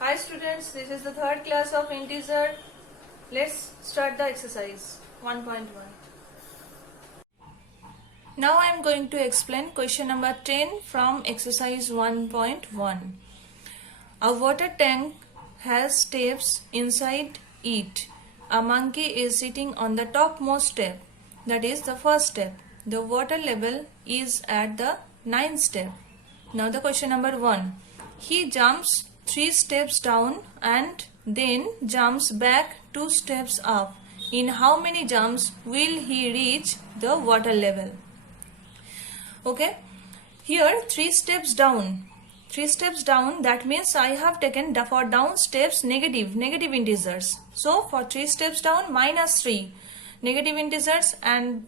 Hi students, this is the third class of integer. Let's start the exercise 1.1. Now I am going to explain question number 10 from exercise 1.1. A water tank has steps inside it. A monkey is sitting on the topmost step, that is the first step. The water level is at the 9th step. Now the question number 1. He jumps 3 steps down and then jumps back 2 steps up. In how many jumps will he reach the water level? Okay, here 3 steps down. 3 steps down, that means I have taken for down steps negative integers. So for 3 steps down, minus 3 negative integers, and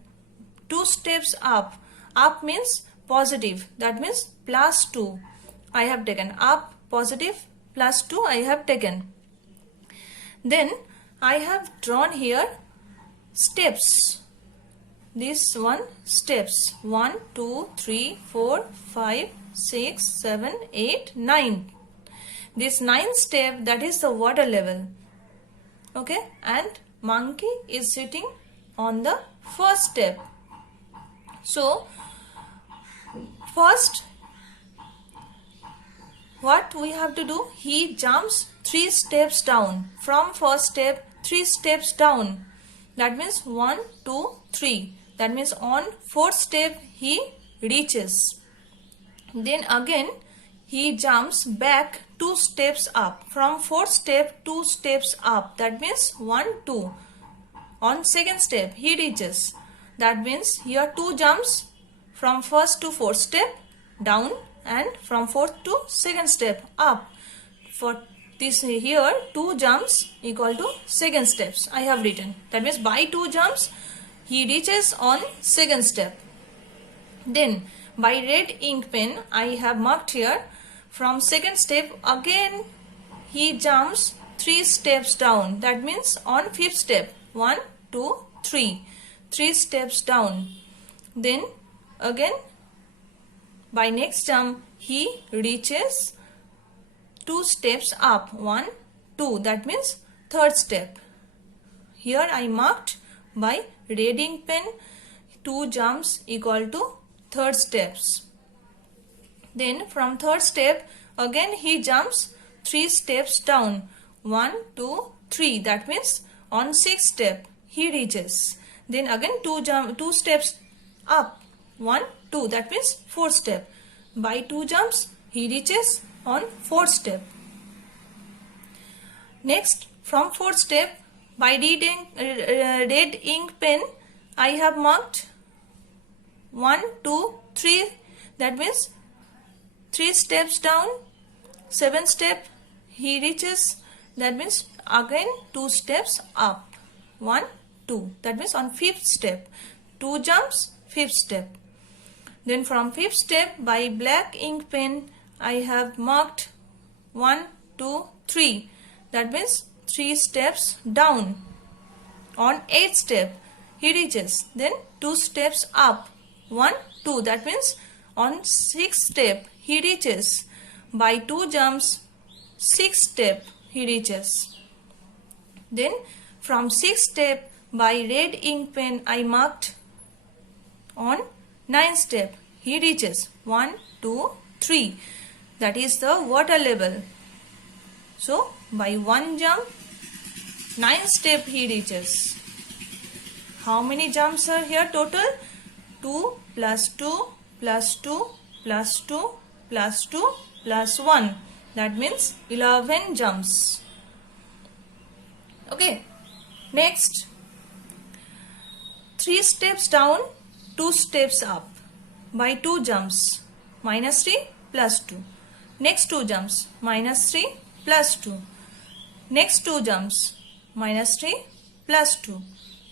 2 steps up. Up means positive, that means plus 2 I have taken. Up positive plus 2 I have taken. Then I have drawn here steps. This one steps 1, 2, 3, 4, 5, 6, 7, 8, 9. This 9th step, that is the water level. Okay, and monkey is sitting on the first step. So first what we have to do, he jumps 3 steps down. From first step 3 steps down, that means 1, 2, 3. That means on 4th step he reaches. Then again he jumps back 2 steps up. From 4th step 2 steps up, that means 1, 2. On 2nd step he reaches. That means here 2 jumps from 1st to 4th step down, and from 4th to 2nd step up. For this here 2 jumps equal to 2nd steps I have written. That means by 2 jumps he reaches on 2nd step. Then by red ink pen I have marked here, from 2nd step again he jumps 3 steps down. That means on 5th step 1, 2, 3. 3 steps down. Then again by next jump he reaches 2 steps up. 1, 2. That means 3rd step. Here I marked by red ink pen 2 jumps equal to 3rd steps. Then from 3rd step again he jumps 3 steps down. 1, 2, 3. That means on 6th step he reaches. Then again 2 steps up. 1, 2. That means 4th step. By 2 jumps he reaches on 4th step. Next, from 4th step by red ink pen I have marked 1, 2, 3. That means 3 steps down. 7th step he reaches. That means again 2 steps up. 1, 2. That means on 5th step 2 jumps, 5th step. Then from 5th step by black ink pen I have marked 1, 2, 3. That means 3 steps down. On 8th step he reaches. Then 2 steps up. 1, 2. That means on 6th step he reaches. By 2 jumps 6th step he reaches. Then from 6th step by red ink pen I marked on 9th step he reaches. 1, 2, 3. That is the water level. So by 1 jump 9th step he reaches. How many jumps are here total? 2 plus 2 plus 2 plus 2 plus 2 plus 1. That means 11 jumps. Okay. Next, 3 steps down, 2 steps up. By 2 jumps, minus 3 plus 2. Next 2 jumps, minus 3 plus 2. Next 2 jumps, minus 3 plus 2.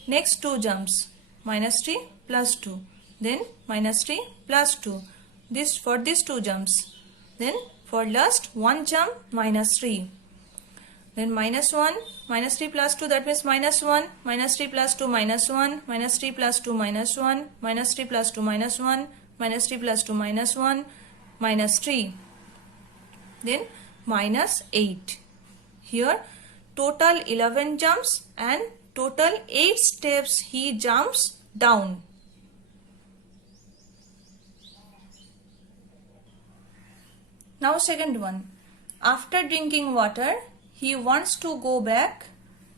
Next 2 jumps, minus 3 plus 2. Then minus 3 plus 2. This for these 2 jumps. Then for last 1 jump, minus 3. Then minus 1, minus 3 plus 2, that means minus 1, minus 3 plus 2, minus 1, minus 3 plus 2, minus 1, minus 3 plus 2, minus 1, minus 3 plus 2, minus 1, minus 3. Then minus 8. Here total 11 jumps and total 8 steps he jumps down. Now second one. After drinking water, he wants to go back.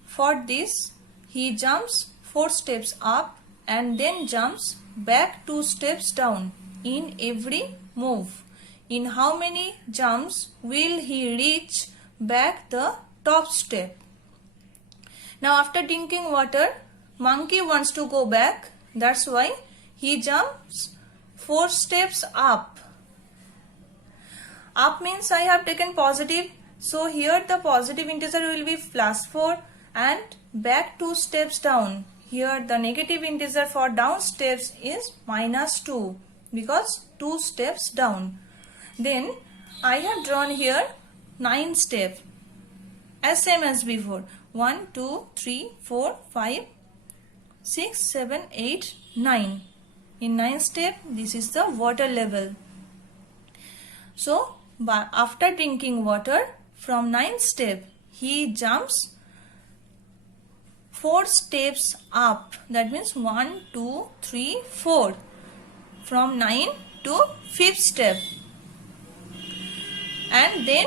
For this, he jumps 4 steps up and then jumps back 2 steps down in every move. In how many jumps will he reach back the top step? Now after drinking water, monkey wants to go back. That's why he jumps 4 steps up. Up means I have taken positive. So here the positive integer will be +4 and back 2 steps down. Here the negative integer for down steps is -2 because 2 steps down. Then I have drawn here 9 steps as same as before. 1, 2, 3, 4, 5, 6, 7, 8, 9. In 9 step, this is the water level. So after drinking water from 9th step, he jumps 4 steps up. That means 1, 2, 3, 4. From 9 to 5th step. And then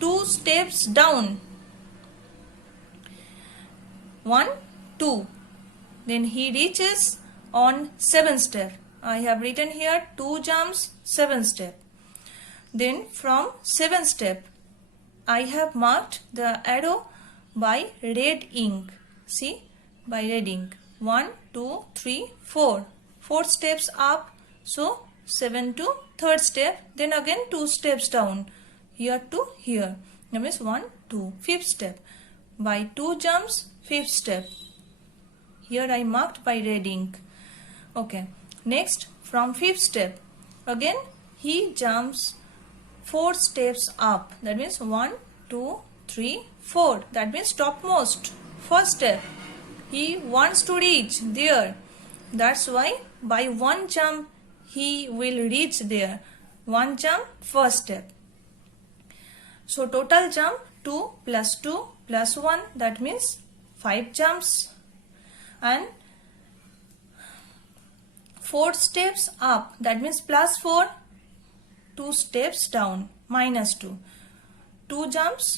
2 steps down. 1, 2. Then he reaches on 7th step. I have written here 2 jumps, 7th step. Then from 7th step, I have marked the arrow by red ink. See, by red ink. 1, 2, 3, 4. 4 steps up. So 7 to 3rd step. Then again 2 steps down. Here to here. That means 1, 2. 5th step. By 2 jumps, 5th step. Here I marked by red ink. Okay. Next, from 5th step. Again he jumps 4 steps up. That means 1, 2, 3, 4. That means topmost. First step. He wants to reach there. That's why by 1 jump he will reach there. 1 jump, first step. So total jump 2 plus 2 plus 1. That means 5 jumps. And 4 steps up. That means +4. 2 steps down, -2. 2 jumps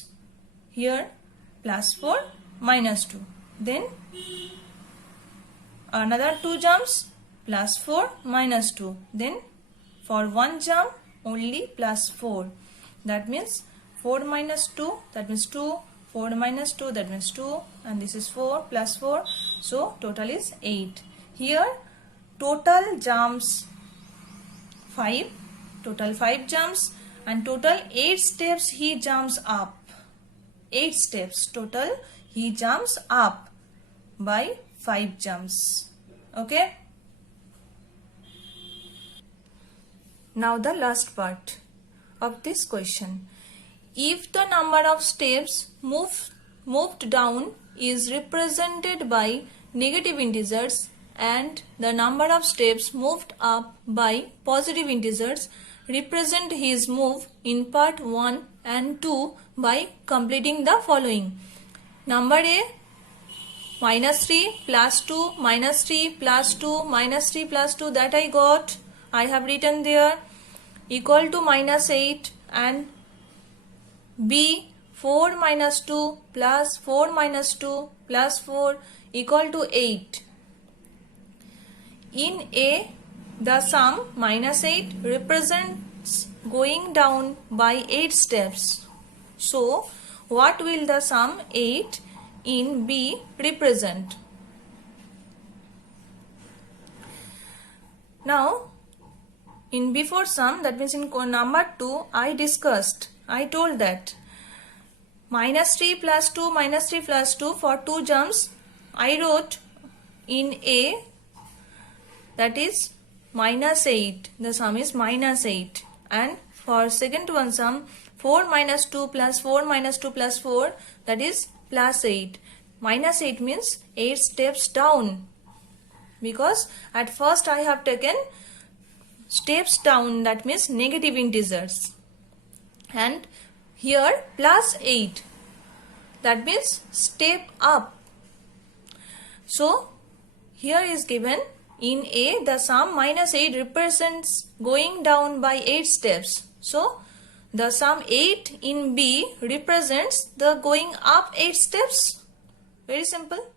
here, +4, -2. Then another 2 jumps, +4, -2. Then for 1 jump only +4. That means 4 minus 2, that means 2. 4 minus 2, that means 2. And this is 4 plus 4. So total is 8. Here total jumps 5. Total 5 jumps and total 8 steps he jumps up. 8 steps total he jumps up by 5 jumps. Okay. Now the last part of this question. If the number of steps moved down is represented by negative integers and the number of steps moved up by positive integers, represent his move in part 1 and 2 by completing the following. Number A, -3 plus 2, -3 plus 2, -3 plus 2, that I got. I have written there, equal to -8. And B, 4 minus 2 plus 4 minus 2 plus 4 equal to 8. In A, the sum -8 represents going down by 8 steps. So, what will the sum 8 in B represent? Now, in before sum, that means in number 2, I told that -3 plus 2, -3 plus 2 for 2 jumps, I wrote in A, that is -8. The sum is -8. And for second one sum, 4 minus 2 plus 4 minus 2 plus 4, that is +8. -8 means 8 steps down. Because at first I have taken steps down, that means negative integers. And here +8. that means step up. So here is given in A the sum -8 represents going down by 8 steps. So the sum 8 in B represents the going up 8 steps. Very simple.